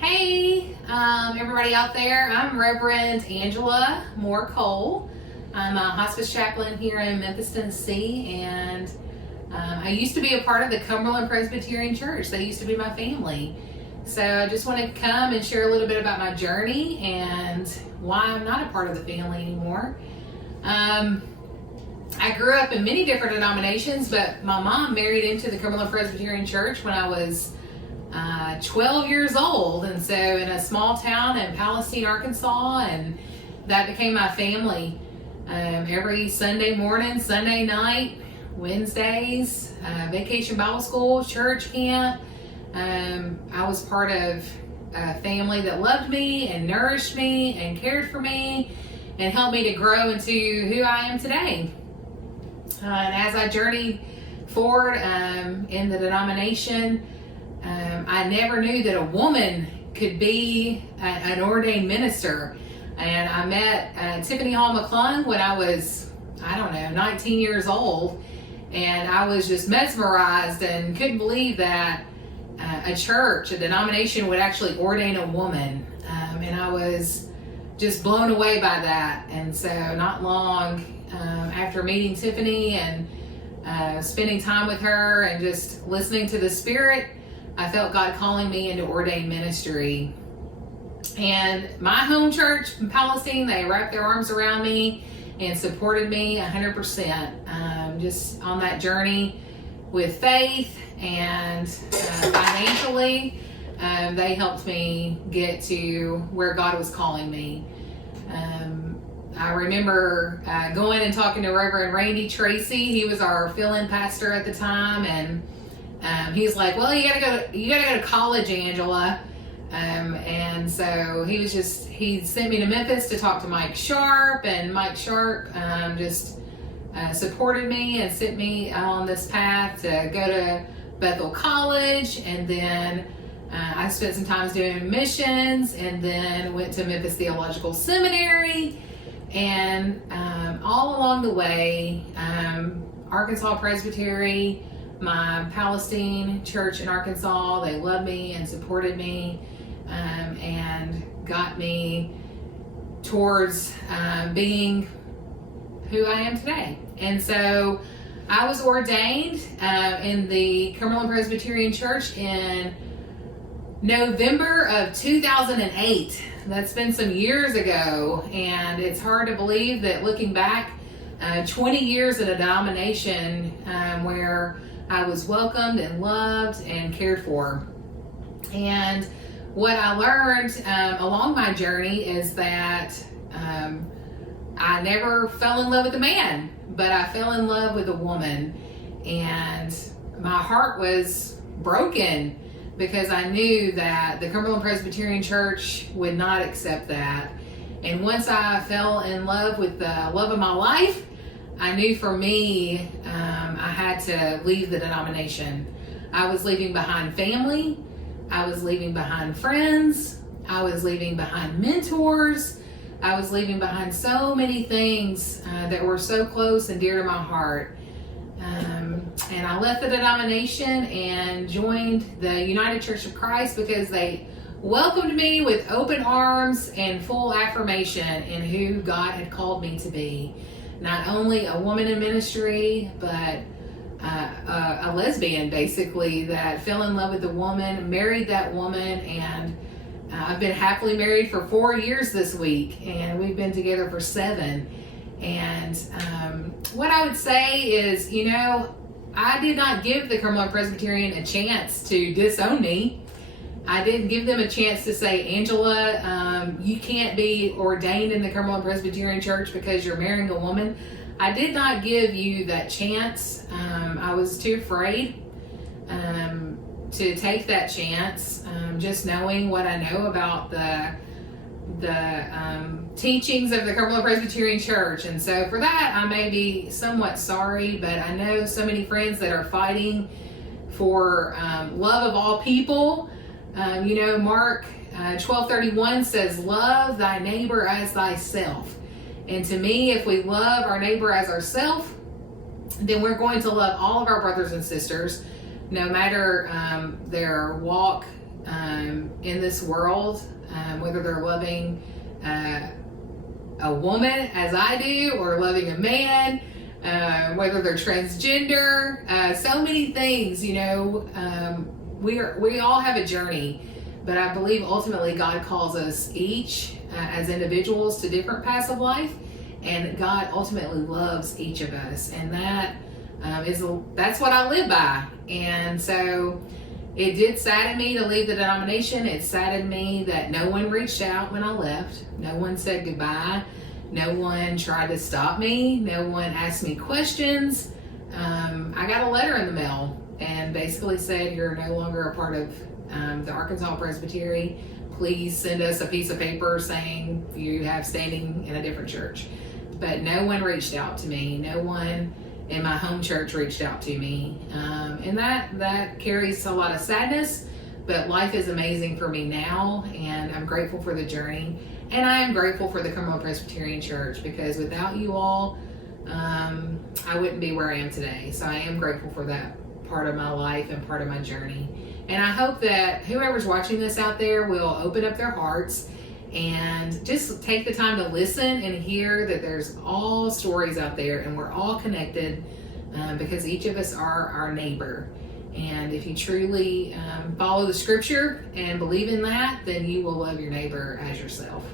Hey, everybody out there. I'm Reverend Angela Moore Cole. I'm a hospice chaplain here in Memphis, Tennessee, and I used to be a part of the Cumberland Presbyterian Church. They used to be my family. So I just want to come and share a little bit about my journey and why I'm not a part of the family anymore. I grew up in many different denominations, but my mom married into the Cumberland Presbyterian Church when I was 12 years old, and so in a small town in Palestine, Arkansas, and that became my family. Every Sunday morning, Sunday night, Wednesdays, vacation Bible school, church camp, I was part of a family that loved me and nourished me and cared for me and helped me to grow into who I am today. And as I journeyed forward in the denomination, I never knew that a woman could be an ordained minister. And I met Tiffany Hall McClung when I was, 19 years old. And I was just mesmerized and couldn't believe that a church, a denomination would actually ordain a woman. And I was just blown away by that. And so not long after meeting Tiffany and spending time with her and just listening to the Spirit, I felt God calling me into ordained ministry. And my home church in Palestine, they wrapped their arms around me and supported me 100%, just on that journey with faith and financially. They helped me get to where God was calling me. I remember going and talking to Reverend Randy Tracy. He was our fill-in pastor at the time, and he's like, "Well, you gotta go to college, Angela." And so he sent me to Memphis to talk to Mike Sharp, and Mike Sharp just supported me and sent me on this path to go to Bethel College, and then I spent some time doing missions, and then went to Memphis Theological Seminary, and all along the way, Arkansas Presbytery, my Palestine church in Arkansas, they loved me and supported me, and got me towards being who I am today. And so I was ordained in the Cumberland Presbyterian Church in November of 2008. That's been some years ago, and it's hard to believe that looking back 20 years in a denomination where I was welcomed and loved and cared for. And what I learned along my journey is that I never fell in love with a man, but I fell in love with a woman. And my heart was broken because I knew that the Cumberland Presbyterian Church would not accept that. And once I fell in love with the love of my life, I knew for me, I had to leave the denomination. I was leaving behind family. I was leaving behind friends. I was leaving behind mentors. I was leaving behind so many things that were so close and dear to my heart. And I left the denomination and joined the United Church of Christ because they welcomed me with open arms and full affirmation in who God had called me to be. Not only a woman in ministry, but a lesbian, basically, that fell in love with a woman, married that woman, and I've been happily married for 4 years this week, and we've been together for 7. And what I would say is, I did not give the Cumberland Presbyterian a chance to disown me. I didn't give them a chance to say, Angela, you can't be ordained in the Cumberland Presbyterian Church because you're marrying a woman. I did not give you that chance. I was too afraid to take that chance, just knowing what I know about the teachings of the Cumberland Presbyterian Church. And so for that, I may be somewhat sorry, but I know so many friends that are fighting for love of all people. Mark 12:31 says, "Love thy neighbor as thyself." And to me, if we love our neighbor as ourselves, then we're going to love all of our brothers and sisters, no matter their walk in this world, whether they're loving a woman as I do, or loving a man, whether they're transgender, so many things, we all have a journey, but I believe ultimately God calls us each as individuals to different paths of life, and God ultimately loves each of us, and that's what I live by. And so it did sadden me to leave the denomination. It saddened me that no one reached out when I left. No one said goodbye. No one tried to stop me. No one asked me questions. I got a letter in the mail and basically said, you're no longer a part of the Arkansas Presbytery. Please send us a piece of paper saying you have standing in a different church. But no one reached out to me. No one in my home church reached out to me. And that carries a lot of sadness, but life is amazing for me now, and I'm grateful for the journey. And I am grateful for the Cumberland Presbyterian Church, because without you all, I wouldn't be where I am today. So I am grateful for that part of my life and part of my journey. And I hope that whoever's watching this out there will open up their hearts and just take the time to listen and hear that there's all stories out there, and we're all connected, because each of us are our neighbor. And if you truly follow the scripture and believe in that, then you will love your neighbor as yourself.